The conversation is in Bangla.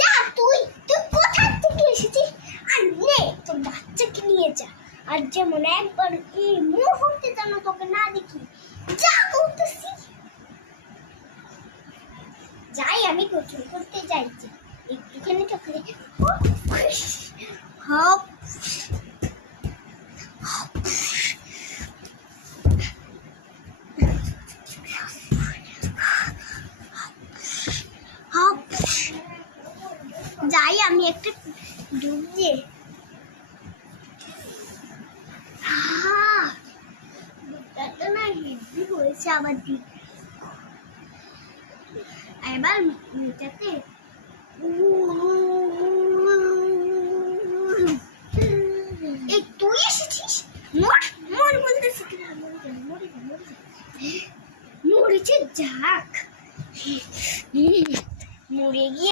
যা তুই তুই কোথা থেকে এসেছিস? আর নে তোর বাচ্চাকে নিয়ে যা। আর যেমন একবার এই মুহূর্তে যেন তোকে না দেখি। যা বলতেছি। যাই আমি গোসল করতে যাইছি। একটুখানি চোখে হপ হপ যাই আমি একটা ডুব দিয়ে ডুবটা না হেভি হয়েছে আবার দিক এবার মেটাতে